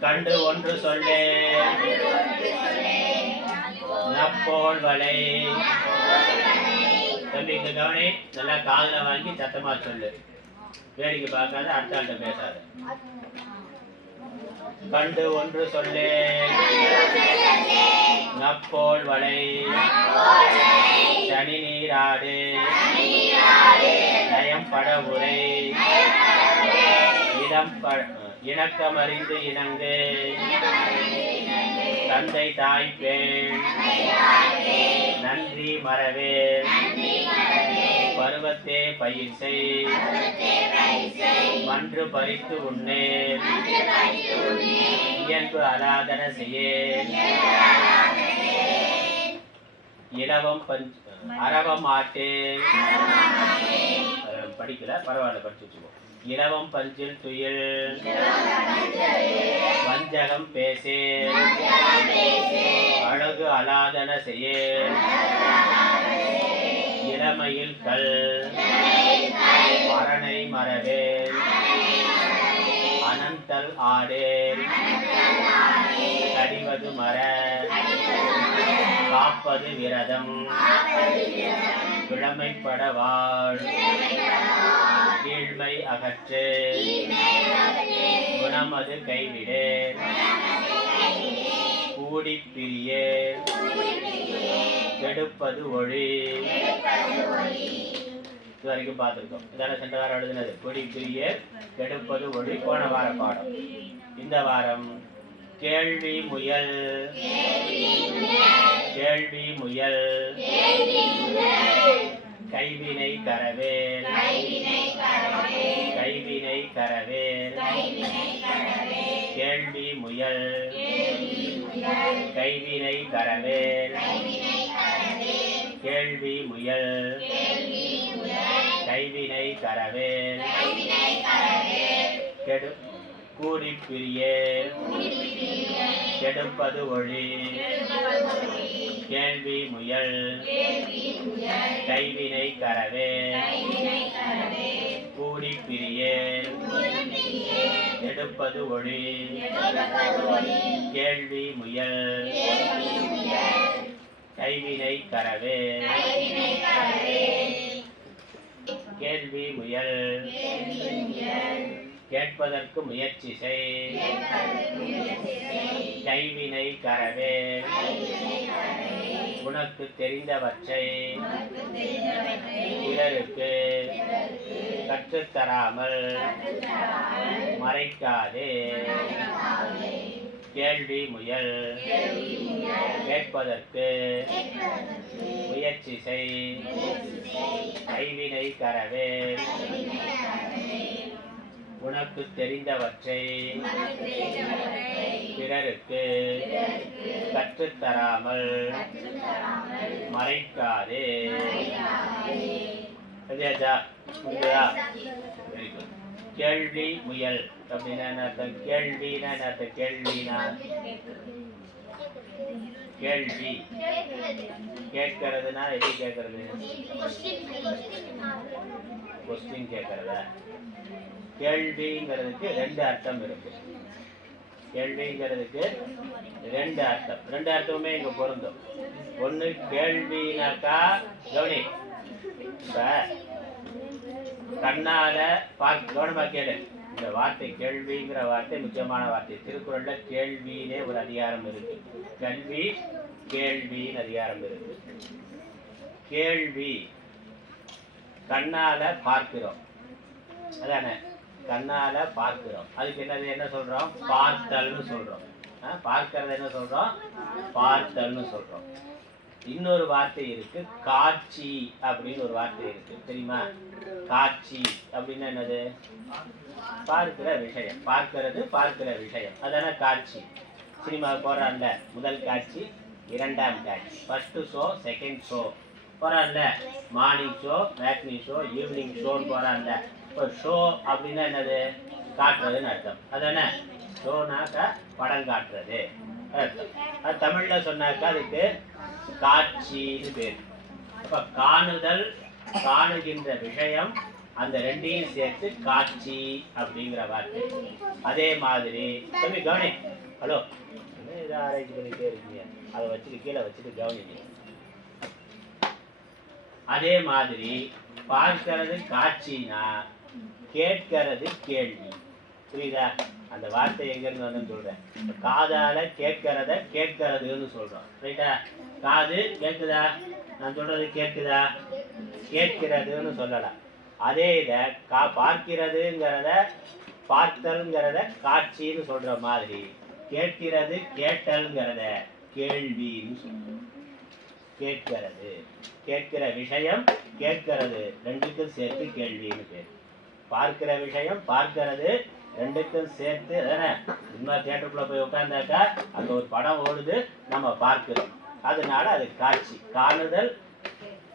கண்டு ஒன்று சொல்லே. நப்போல் வலை தம்பி இந்த கவனி. நல்லா காதுல வாங்கி சத்தமா சொல்லு. வேடிக்கை பார்க்காத அடுத்த ஆள்கிட்ட பேசாத. கண்டு ஒன்று சொல்லே. நப்போல் வலை சனி நீராடு. நயம் பட உரை. இடம் பட இணக்கமறிந்து இணங்கு தந்தை தாய் பெண் நன்றி மறவே. பருவத்தே பயிர் செய் மன்று பறித்து உண்ணே. இயல்பு அலாதன செய்யே. இளவம் பஞ்ச் அரவம் ஆட்டே படிக்கல? பரவாயில்ல படிச்சு வச்சுக்கோ. இளவம் பஞ்சில் துயில். வஞ்சகம் பேசே. அழகு அலாதன செய்ய. இளமையில் கல். மரணை மரவே. அனந்தல் ஆடேல் கடிவது மர. காப்பது விரதம். கிழமைப்பட வாழ் கீழ்மை அகற்று. குணமது கைவிடே. கூடி பிரியே. கெடுப்பது ஒளி இது வரைக்கும் பார்த்துருக்கோம். இதான சென்ற வாரம் எழுதினது. கொடி பிரிய கெடுப்பது ஒளி போன வார பாடம். இந்த வாரம் கேள்வி முயல். கேள்வி முயல். கைவினை கரவேல். கைவினை கரவேல். கேள்வி முயல். கைவினை கரவேல். கேள்வி முயல். கைவினை கரவேல். கெடு கூடி பிரியேல். கெடுப்பது ஒளி கேள்வி முயல். கைவினை கரவேல் கூடி பிரியேல் எடுப்பது ஒளி. கேள்வி முயல். கைவினை கரவே. கேள்வி முயல். கேட்பதற்கு முயற்சி செய். கைவினை கரவே. உனக்கு தெரிந்தவற்றை பிறருக்கு கற்றுத்தராமல் மறைக்காதே. கேள்வி முயல் கேட்பதற்கு முயற்சி செய். கைவினை கரவே. உனக்கு தெரிந்தவற்றை பிறருக்கு கற்றுத்தராமல் மறைக்காதே. சரியாச்சா? புரியுதா வெரி குட் கேள்வி முயல். அப்படின்னா என்ன அர்த்தம்? கேள்வினா என்ன அர்த்தம்? கேள்வினா? கேள்வி. கேட்கறதுனா எப்படி கேட்கறது? கொஸ்டின் கேட்கறதா? கேள்விங்கிறதுக்கு ரெண்டு அர்த்தம் இருக்கு. கேள்விங்கிறதுக்கு ரெண்டு அர்த்தம். ரெண்டு அர்த்தமுமே இங்க பொருந்தும். ஒண்ணு கேள்வினாக்கா கவனி. இப்போ கண்ணால பார்க்க கவனமா கேளு. இந்த வார்த்தை கேள்விங்கிற வார்த்தை முக்கியமான வார்த்தை. திருக்குறள்ல கேள்வினே ஒரு அதிகாரம் இருக்கு. கல்வி கேள்வின்னு அதிகாரம் இருக்கு. கேள்வி. கண்ணால பார்க்கிறோம். அதானே? கண்ணால பார்க்கிறோம். அதுக்கு என்னது என்ன சொல்றோம்? பார்த்தல்னு சொல்றோம். ஆ, என்ன சொல்றோம்? பார்த்தல்னு சொல்றோம். இன்னொரு வார்த்தை இருக்கு காட்சி அப்படின்னு ஒரு வார்த்தை இருக்கு. தெரியுமா? காட்சி அப்படின்னா என்னது? பார்க்கிற விஷயம். பார்க்கிறது பார்க்கிற விஷயம். அதான காட்சி. சினிமா போறான்ல முதல் காட்சி இரண்டாம் காட்சி. First show second show போறான்ல morning show matinee show evening ஷோன்னு போறான்ல. இப்போ ஷோ அப்படின்னா என்னது? காட்டுறதுன்னு அர்த்தம். அதானே ஷோனாக்கா படம் காட்டுறது. அர்த்தம். அது தமிழில் சொன்னாக்கா அதுக்கு காட்சின்னு பேர். அப்போ காணுதல் காணுகின்ற விஷயம் அந்த ரெண்டையும் சேர்த்து காட்சி அப்படிங்கிற வார்த்தை. அதே மாதிரி தம்பி கவனி. ஹலோ. என்ன இதை ஆராய்ச்சி பண்ணிட்டே இருக்கீங்க? அதை வச்சுட்டு கீழே வச்சுட்டு கவனிங்க அதே மாதிரி பார்க்கிறது காட்சினா கேட்கிறது கேள்வி. புரியுதா? அந்த வார்த்தை எங்கேருந்து வந்து சொல்றேன். இப்ப காதால கேட்கறத கேட்கறதுன்னு சொல்றோம். ரைட்டா காது கேட்குதா? நான் சொல்றது கேட்குதா? கேட்கிறதுன்னு சொல்லலாம். அதே இதை கா பார்க்கிறதுங்கிறத பார்த்தல்ங்கிறத காட்சின்னு சொல்ற மாதிரி கேட்கிறது கேட்டல்ங்கிறத கேள்வின்னு சொல்றோம். கேட்கிறது கேட்கிற விஷயம் கேட்கிறது ரெண்டுக்கும் சேர்த்து கேள்வின்னு பேர். பார்க்கிற விஷயம் பார்க்கிறது ரெண்டுக்கும் சேர்த்து அதானே சும்மா தியேட்டருக்குள்ள போய் உட்காந்தாக்கா அந்த ஒரு படம் ஓடுது நம்ம பார்க்கிறோம். அதனால அது காட்சி காணுதல்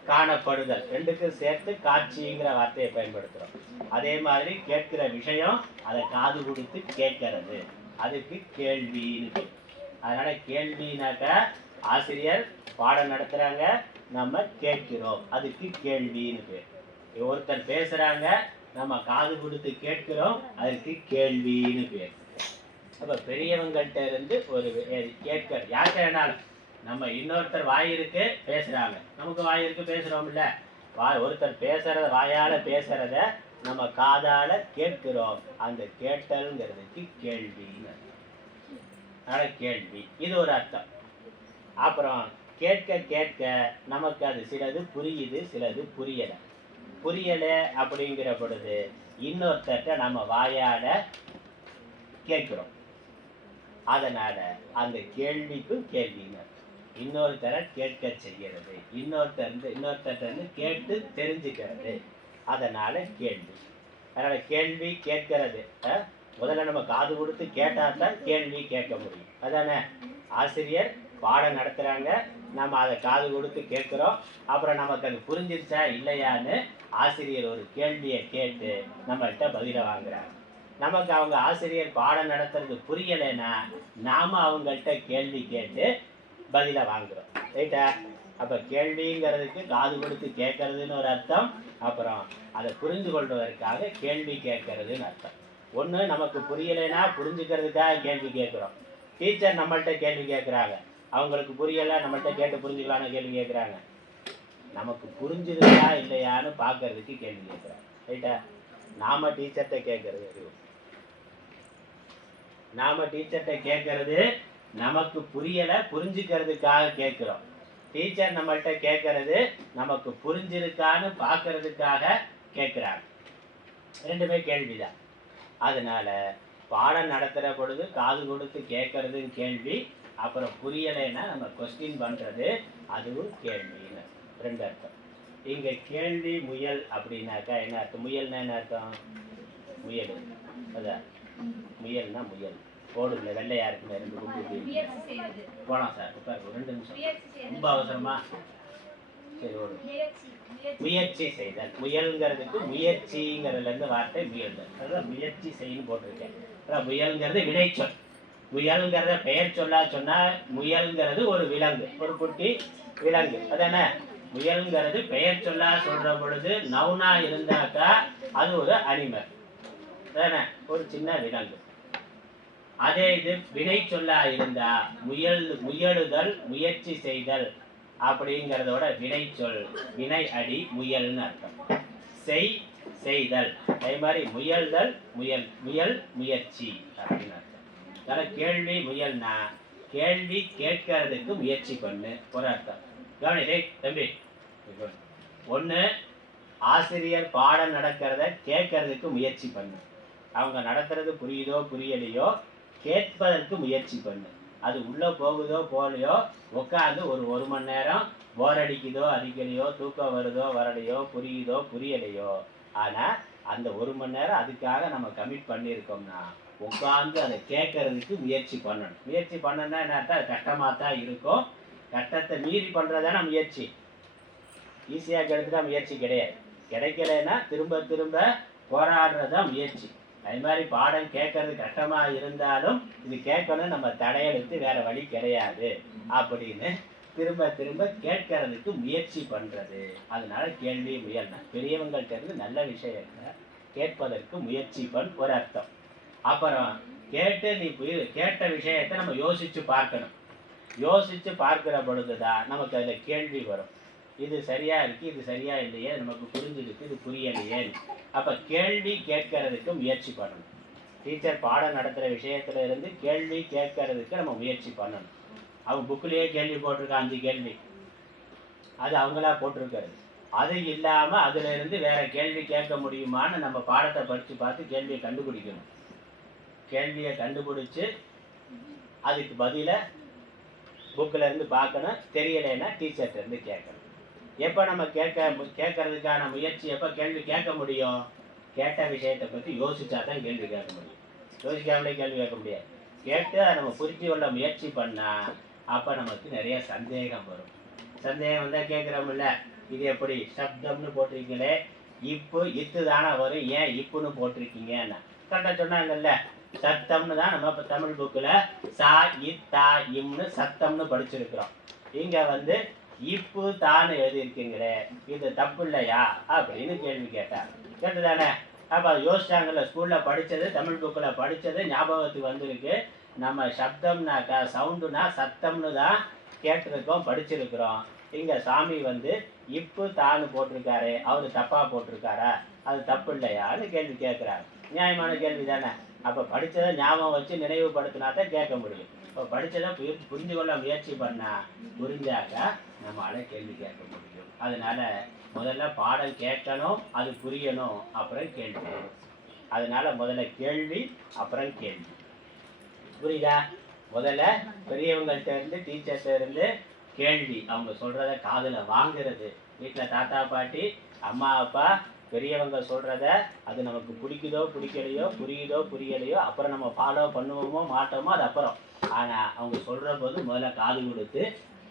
காணப்படுதல். ரெண்டுக்கும் சேர்த்து காட்சிங்கிற வார்த்தையை பயன்படுத்துறோம். அதே மாதிரி கேட்கிற விஷயம் அதை காது கொடுத்து கேட்கறது. அதுக்கு கேள்வின்னு அதனால கேள்வினாக்கா ஆசிரியர் பாடம் நடத்துறாங்க நம்ம கேட்கிறோம். அதுக்கு கேள்வின்னு ஒருத்தர் பேசுறாங்க நம்ம காது கொடுத்து கேட்கிறோம் அதுக்கு கேள்வின்னு பேர். அப்ப பெரியவங்கள்ட்ட இருந்து ஒரு கேட்க யார் வேணாலும் நம்ம இன்னொருத்தர் வாய் இருக்கு பேசுறாங்க. நமக்கு வாய் இருக்கு பேசுறோம்ல. வாய் ஒருத்தர் பேசுறத வாயால பேசுறத நம்ம காதால கேட்கிறோம். அந்த கேட்டல்ங்கிறதுக்கு கேள்வின்னு அர்த்தம். கேள்வி. இது ஒரு அர்த்தம். அப்புறம் கேட்க கேட்க நமக்கு அது சிலது புரியுது சிலது புரியலை. புரியல அப்படிங்கிற பொழுது இன்னொருத்தர்கிட்ட நம்ம வாயால கேட்கிறோம். அதனால அந்த கேள்விக்கும் கேள்வின்னு இன்னொருத்தரை கேட்க செய்கிறது. இன்னொருத்தர் இருந்து இருந்து கேட்டு தெரிஞ்சுக்கிறது. அதனால கேள்வி. அதனால கேள்வி கேட்கிறது. முதல்ல நம்ம காது கொடுத்து கேட்டால் தான் கேள்வி கேட்க முடியும். அதானே? ஆசிரியர் பாடம் நடத்துகிறாங்க நம்ம அதை காது கொடுத்து கேட்குறோம். அப்புறம் நமக்கு அது புரிஞ்சிருச்சா இல்லையான்னு ஆசிரியர் ஒரு கேள்வியை கேட்டு நம்மள்கிட்ட பதிலை வாங்குறாங்க நமக்கு அவங்க ஆசிரியர் பாடம் நடத்துறது புரியலைன்னா நாம அவங்கள்ட்ட கேள்வி கேட்டு பதிலை வாங்குறோம். ரைட்டா அப்போ கேள்விங்கிறதுக்கு காது கொடுத்து கேட்கறதுன்னு ஒரு அர்த்தம். அப்புறம் அதை புரிந்து கொள்வதற்காக கேள்வி கேட்கறதுன்னு அர்த்தம். ஒன்று நமக்கு புரியலைன்னா புரிஞ்சுக்கிறதுக்காக கேள்வி கேட்குறோம். டீச்சர் நம்மள்கிட்ட கேள்வி கேட்குறாங்க. அவங்களுக்கு புரியல நம்மகிட்ட கேட்டு புரிஞ்சுக்கலான்னு கேள்வி கேட்குறாங்க நமக்கு புரிஞ்சுருக்கா இல்லையான்னு பார்க்கறதுக்கு கேள்வி கேட்குறாங்க ரைட்டா நாம டீச்சர்கிட்ட கேட்கறது அறிவு நாம டீச்சர்கிட்ட கேட்கறது நமக்கு புரியலை புரிஞ்சுக்கிறதுக்காக கேட்குறோம் டீச்சர் நம்மள்கிட்ட கேட்கறது நமக்கு புரிஞ்சிருக்கான்னு பார்க்கறதுக்காக கேட்குறாங்க ரெண்டுமே கேள்விதான். அதனால பாடம் நடத்துகிற பொழுது காது கொடுத்து கேட்கறதுன்னு கேள்வி அப்புறம் புரியலைன்னா நம்ம கொஸ்டின் பண்றது அதுவும் கேள்வின்னு. ரெண்டு அர்த்தம். இங்க கேள்வி முயல் அப்படின்னாக்கா என்ன அர்த்தம்? முயல்னா என்ன அர்த்தம்? முயல். அதான். முயல்னா முயல். ஓடுல வெள்ளையா இருக்குல்ல ரெண்டு குண்டு போலாம் சார். ஒரு ரெண்டு நிமிஷம். ரொம்ப அவசரமா. சரி ஓடு. முயற்சி செய்தல். முயல்ங்கிறதுக்கு முயற்சிங்கிறதுல இருந்து வார்த்தை முயல்தல். அதான் முயற்சி செய்யணும் போட்டிருக்கேன். அதான் முயல்ங்கிறது வினைச்சொல். முயல்ங்கிறத பெயர் சொல்லா சொன்னால் முயல்ங்கிறது ஒரு விலங்கு ஒரு குட்டி விலங்கு. அதானே முயல்ங்கிறது பெயர் சொல்லா சொல்ற பொழுது நவுனா இருந்தாக்கா அது ஒரு அனிமல். அதானே ஒரு சின்ன விலங்கு. அதே இது வினை சொல்லா இருந்தா முயல் முயலுதல் முயற்சி செய்தல் அப்படிங்கிறதோட வினை சொல் வினை அடி முயல்னு அர்த்தம். செய் செய்தல். அதே மாதிரி முயல்தல் முயல் முயல் முயற்சி அப்படின்னு அர்த்தம் கேள்வி முயல்னா கேள்வி கேட்கறதுக்கு முயற்சி பண்ணு. ஒரு அர்த்தம். கவனி டேய் தம்பி. ஒன்று ஆசிரியர் பாடம் நடக்கிறத கேட்கறதுக்கு முயற்சி பண்ணு. அவங்க நடத்துறது புரியுதோ புரியலையோ கேட்பதற்கு முயற்சி பண்ணு. அது உள்ளே போகுதோ போகலையோ உட்காந்து ஒரு ஒரு மணி நேரம் போர் அடிக்குதோ அடிக்கலையோ தூக்கம் வருதோ வரலையோ புரியுதோ புரியலையோ ஆனால் அந்த ஒரு மணி நேரம் அதுக்காக நம்ம கமிட் பண்ணியிருக்கோம்னா உட்காந்து அதை கேட்கறதுக்கு முயற்சி பண்ணணும். முயற்சி பண்ணணும்னா என்னட்டா கஷ்டமாக தான் இருக்கும். கஷ்டத்தை மீறி பண்ணுறதான முயற்சி. ஈஸியாக கிடைச்சதா முயற்சி கிடையாது. கிடைக்கலன்னா திரும்ப திரும்ப போராடுறதா முயற்சி. அது மாதிரி பாடம் கேட்கறது கஷ்டமாக இருந்தாலும் இது கேட்கணும் நம்ம தடையெடுத்து வேற வழி கிடையாது அப்படின்னு திரும்ப திரும்ப கேட்கறதுக்கு முயற்சி பண்ணுறது அதனால கேள்வி முயல்னா பெரியவங்கள்ட்ட இருந்து நல்ல விஷயத்தை கேட்பதற்கு முயற்சி பண் ஒரு அர்த்தம். அப்புறம் கேட்டு நீ புய- கேட்ட விஷயத்தை நம்ம யோசித்து பார்க்கணும். யோசித்து பார்க்குற பொழுது தான் நமக்கு அதில் கேள்வி வரும். இது சரியாக இருக்குது இது சரியாக இல்லையே நமக்கு புரிஞ்சிருக்கு இது புரியலையே. அப்போ கேள்வி கேட்கறதுக்கு முயற்சி பண்ணணும். டீச்சர் பாடம் நடத்துகிற விஷயத்துல இருந்து கேள்வி கேட்கறதுக்கு நம்ம முயற்சி பண்ணணும். அவங்க புக்கிலேயே கேள்வி போட்டிருக்கான் அஞ்சு கேள்வி. அது அவங்களா போட்டிருக்காரு அது இல்லாமல் அதுலேருந்து வேற கேள்வி கேட்க முடியுமான்னு நம்ம பாடத்தை படித்து பார்த்து கேள்வியை கண்டுபிடிக்கணும். கேள்வியை கண்டுபிடிச்சு அதுக்கு பதில புக்கில் இருந்து பார்க்கணும் தெரியலைன்னா டீச்சர்ட்ட இருந்து கேட்கணும். எப்போ நம்ம கேட்க கேட்கறதுக்கான முயற்சி எப்போ கேள்வி கேட்க முடியும்? கேட்ட விஷயத்தை பற்றி யோசிச்சா தான் கேள்வி கேட்க முடியும். யோசிக்காமலே கேள்வி கேட்க முடியாது. கேட்டு அதை நம்ம புரிஞ்சு கொள்ள முயற்சி பண்ணால் அப்போ நமக்கு நிறைய சந்தேகம் வரும். சந்தேகம் வந்தால் கேட்குறோம்ல இது எப்படி? சப்தம்னு போட்டிருக்கீங்களே இப்போ இத்து தானே வரும் ஏன் இப்புன்னு போட்டிருக்கீங்கன்னா. கரெக்டாக சொன்னாங்கல்ல சத்தம்னு தான் நம்ம இப்போ தமிழ் புக்கில் சா இ தா இம்னு சத்தம்னு படிச்சிருக்கிறோம். இங்கே வந்து இப்பு தான்னு எழுதியிருக்கீங்களே இது தப்பு இல்லையா அப்படின்னு கேள்வி கேட்டார். கேட்டுதானே? அப்போ யோசிச்சாங்கல்ல ஸ்கூலில் படித்தது தமிழ் புக்கில் படித்தது ஞாபகத்துக்கு வந்திருக்கு. நம்ம சப்தம்னாக்கா சவுண்டுனா சத்தம்னு தான் கேட்டிருக்கோம் படிச்சிருக்கிறோம். இங்கே சாமி வந்து இப்பு தான்னு போட்டிருக்காரு அவர் தப்பாக போட்டிருக்காரா? அது தப்பு இல்லையான்னு கேள்வி கேட்குறாரு. நியாயமான கேள்வி தானே அப்போ படித்ததை ஞாபகம் வச்சு நினைவுபடுத்தினா தான் கேட்க முடியும். இப்போ படித்ததை புரிஞ்சு புரிந்து கொள்ள முயற்சி பண்ணால் புரிஞ்சாக்க நம்மளால் கேள்வி கேட்க முடியும். அதனால் முதல்ல பாடல் கேட்கணும் அது புரியணும் அப்புறம் கேள்வி. அதனால் முதல்ல கேள்வி அப்புறம் கேள்வி. புரியுதா? முதல்ல பெரியவங்கள்ட்ட இருந்து டீச்சர்ஸ்ட இருந்து கேள்வி. அவங்க சொல்கிறத காதில் வாங்குறது. வீட்டில் தாத்தா பாட்டி அம்மா அப்பா பெரியவங்க சொல்கிறத அது நமக்கு பிடிக்குதோ பிடிக்கலையோ புரியுதோ புரியலையோ அப்புறம் நம்ம ஃபாலோ பண்ணுவோமோ மாட்டோமோ அது அப்புறம். ஆனால் அவங்க சொல்கிற போது முதல்ல காது கொடுத்து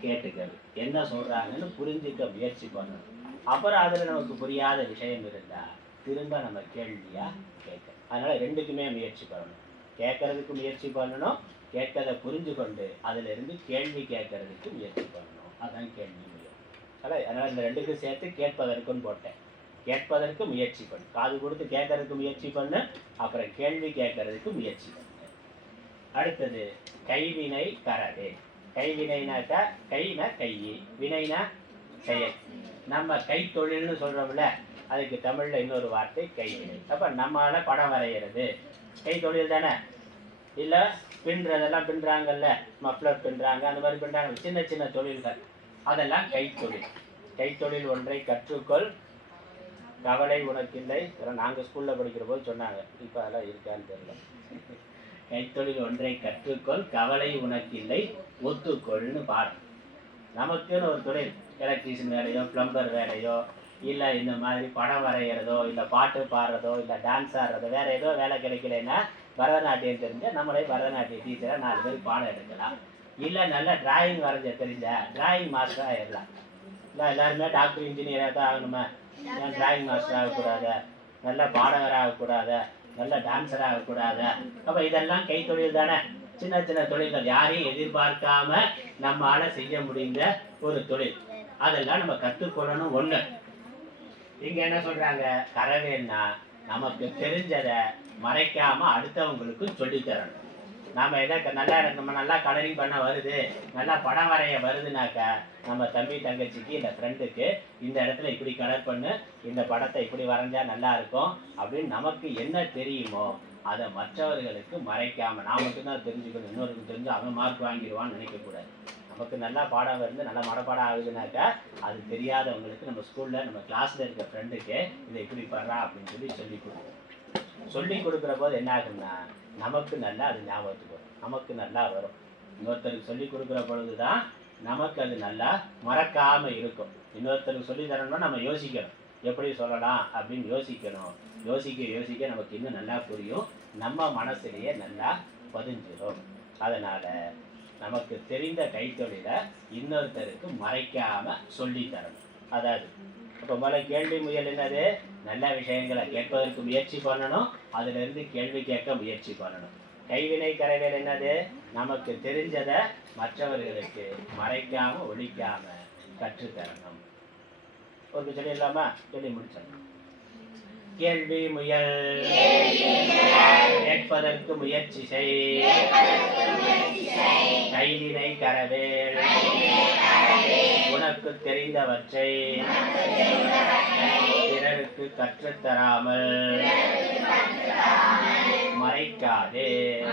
கேட்டுக்கிறது. என்ன சொல்கிறாங்கன்னு புரிஞ்சுக்க முயற்சி பண்ணணும். அப்புறம் அதில் நமக்கு புரியாத விஷயம் இருந்தால் திரும்ப நம்ம கேள்வியாக கேட்க. அதனால் ரெண்டுக்குமே முயற்சி பண்ணணும். கேட்கறதுக்கு முயற்சி பண்ணணும். கேட்கறத புரிஞ்சு கொண்டு அதிலிருந்து கேள்வி கேட்கறதுக்கு முயற்சி பண்ணணும். அதான் கேள்வி அதனால் இந்த ரெண்டுக்கும் சேர்த்து கேட்பதற்குன்னு போட்டேன். கேட்பதற்கு முயற்சி பண்ணு. காது கொடுத்து கேட்கறதுக்கு முயற்சி பண்ணு அப்புறம் கேள்வி கேட்கறதுக்கு முயற்சி பண்ணு. அடுத்தது கைவினை கரடு. கைவினைனாக்கா கைனா கை வினைனா செயல். நம்ம கைத்தொழில்னு சொல்றோம்ல அதுக்கு தமிழ்ல இன்னொரு வார்த்தை கைவினை. அப்ப நம்மால படம் வரைகிறது கைத்தொழில் தானே? இல்ல பின்றதெல்லாம் பின்றாங்கல்ல மஃப்ளர் பின்றாங்க அந்த மாதிரி பின்றாங்க. சின்ன சின்ன தொழில்கள். அதெல்லாம் கைத்தொழில். கைத்தொழில் ஒன்றை கற்றுக்கொள். கவலை உனக்கில்லை. இதெல்லாம் நாங்கள் ஸ்கூலில் படிக்கிற போது சொன்னாங்க இப்போ அதெல்லாம் இருக்கான்னு தெரியல. கைத்தொழில் ஒன்றை கற்றுக்கொள் கவலை உனக்கில்லை ஒத்துக்கொள்னு பாடம். நமக்குன்னு ஒரு தொழில் எலக்ட்ரீஷியன் வேலையோ பிளம்பர் வேலையோ இல்லை இந்த மாதிரி படம் வரைகிறதோ இல்லை பாட்டு பாடுறதோ இல்லை டான்ஸ் ஆடுறதோ வேறு ஏதோ வேலை கிடைக்கலைன்னா பரதநாட்டியம் தெரிஞ்சால் நம்மளே பரதநாட்டிய டீச்சராக நாலு பேர் பாடம் எடுக்கலாம். இல்லை நல்ல டிராயிங் வரைஞ்ச தெரிஞ்ச டிராயிங் மாஸ்டராக ஆயிடலாம் இல்லை எல்லாருமே டாக்டர் இன்ஜினியராக தான் ஆகணுமா? நான் டிராயிங் மாஸ்டர் ஆகக்கூடாத நல்ல பாடகர் ஆகக்கூடாத நல்ல டான்ஸர் ஆகக்கூடாத. அப்போ இதெல்லாம் கைத்தொழில் தானே? சின்ன சின்ன தொழில்கள் யாரையும் எதிர்பார்க்காம நம்மால செய்ய முடிந்த ஒரு தொழில். அதெல்லாம் நம்ம கற்றுக்கொள்ளணும் ஒண்ணு. இங்க என்ன சொல்றாங்க? கரவேன்னா நமக்கு தெரிஞ்சதை மறைக்காம அடுத்தவங்களுக்கு சொல்லித் தரணும் நாம் எதை க- நல்லா நம்ம நல்லா கலரிங் பண்ண வருது. நல்லா படம் வரைய வருதுனாக்கா நம்ம தம்பி தங்கச்சிக்கு இந்த ஃப்ரெண்டுக்கு இந்த இடத்துல இப்படி கலர் பண்ணு இந்த படத்தை இப்படி வரைஞ்சா நல்லா இருக்கும் அப்படின்னு நமக்கு என்ன தெரியுமோ அதை மற்றவர்களுக்கு மறைக்காம நான் மட்டும்தான் தெரிஞ்சுக்கணும். இன்னொருக்கு தெரிஞ்சு அவன் மார்க் வாங்கிடுவான்னு நினைக்கக்கூடாது. நமக்கு நல்லா பாடம் வருது நல்லா மனப்பாடம் ஆகுதுனாக்கா அது தெரியாதவங்களுக்கு நம்ம ஸ்கூலில் நம்ம கிளாஸில் இருக்கிற ஃப்ரெண்டுக்கு இதை இப்படி படுறா அப்படின்னு சொல்லி சொல்லி கொடுக்கணும். சொல்லி கொடுக்குற போது என்ன ஆகும்னா நமக்கு நல்லா அது ஞாபகத்துக்கு வரும். நமக்கு நல்லா வரும். இன்னொருத்தருக்கு சொல்லி கொடுக்குற பொழுது தான் நமக்கு அது நல்லா மறக்காமல் இருக்கும். இன்னொருத்தருக்கு சொல்லி தரணும்னா நம்ம யோசிக்கணும். எப்படி சொல்லலாம் அப்படின்னு யோசிக்கணும். யோசிக்க யோசிக்க நமக்கு இன்னும் நல்லா புரியும். நம்ம மனசுலேயே நல்லா பதிஞ்சிடும் அதனால் நமக்கு தெரிந்த கைத்தொழிலை இன்னொருத்தருக்கு மறைக்காமல் சொல்லி தரணும். அதாவது இப்போ முதல்ல கேள்வி முயல் என்னது? நல்ல விஷயங்களை கேட்பதற்கு முயற்சி பண்ணணும். அதுல இருந்து கேள்வி கேட்க முயற்சி பண்ணணும். கைவினை கரைவேல் என்னது? நமக்கு தெரிஞ்சதை மற்றவர்களுக்கு மறைக்காம ஒழிக்காம கற்றுத்தரணும். ஒரு சொல்லிடலாமா? சொல்லி முடிச்சிடணும் கேள்வி முயல். கேட்பதற்கு முயற்சி செய் கைதினை கரவேல். உனக்கு தெரிந்தவற்றை. பிறருக்கு கற்றுத்தராமல். மறைக்காதே.